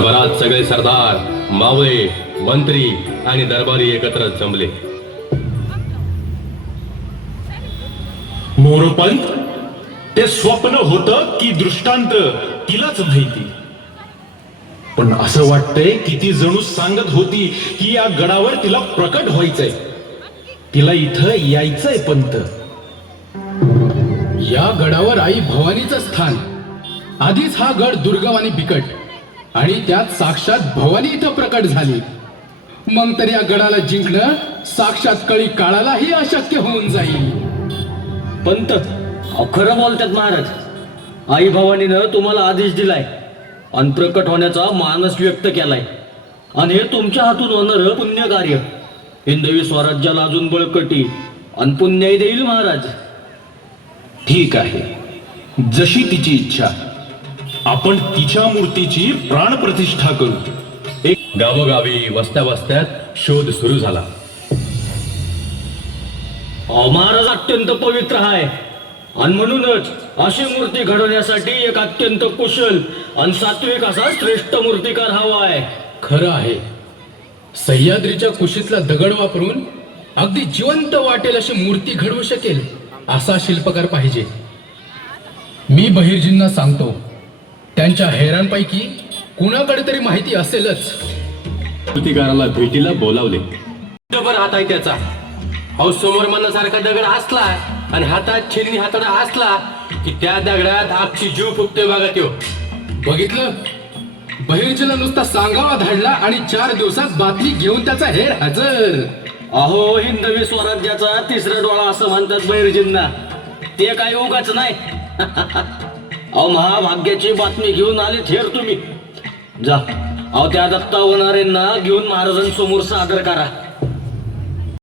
दरबारात सगळे सरदार, मावळे, मंत्री आणि दरबारी एकत्र जमले. मोरोपंत, ते स्वप्न होतं की दृष्टांत तिलाच माहिती. पण असं वाटतंय की ती जणू सांगत होती की या गडावर तिला प्रकट व्हायचंय, तिला इथं यायचंय. पंत, या गडावर आई भवानीचं स्थान. आधीच हा गड दुर्गम आणि बिकट, आणि त्यात साक्षात भवानी इथं प्रकट झाली. मग तर या गडाला जिंकणं साक्षात कळी काळालाही अशक्य होऊन जाईल. पंत, खरं बोलतात महाराज. आई भवानीनं तुम्हाला आदेश दिलाय आणि प्रकट होण्याचा मानस व्यक्त केलाय, आणि हे तुमच्या हातून होणारं पुण्य कार्य हिंदवी स्वराज्याला अजून बळकटी आणि पुण्याही देईल महाराज. ठीक आहे, जशी तिची इच्छा. आपण तिच्या मूर्तीची प्राणप्रतिष्ठा करू. गावोगावी वस्त्या वस्त्यात शोध सुरू झाला. महाराज अत्यंत पवित्र आहे, आणि म्हणूनच अशी मूर्ती घडवण्यासाठी एक अत्यंत कुशल आणि सात्विक असा श्रेष्ठ मूर्तिकार हवा आहे. खरं आहे, सह्याद्रीच्या कुशीतला दगड वापरून अगदी जिवंत वाटेल अशी मूर्ती घडवू शकेल असा शिल्पकार पाहिजे. मी बहिर्जींना सांगतो, त्यांच्या हैरांपैकी कुणाकडे तरी माहिती असेलच. मूर्तिकाराला भेटीला बोलावले. बरोबर हात आहे त्याचा. अहो, समोर मनासारखा दगड असला आणि हातात छिन्नी हाताडा असला की त्या दगडात अख्खी जीव फुकतोय बघा त्यो. बघितलं, बहिर्जीला नुसता सांगावा धाडला आणि 4 दिवसात बातमी घेऊन त्याचा हेर हजर. अहो, हिंदवी स्वराज्याचा तिसरा डोळा असं म्हणतात बहिर्जींना. ते काही उगाच नाही. अहो, महाभाग्याची बातमी घेऊन आले थेर तुम्ही. जा, अहो त्या दत्ता होणाऱ्यांना घेऊन महाराजांसमोर सादर करा.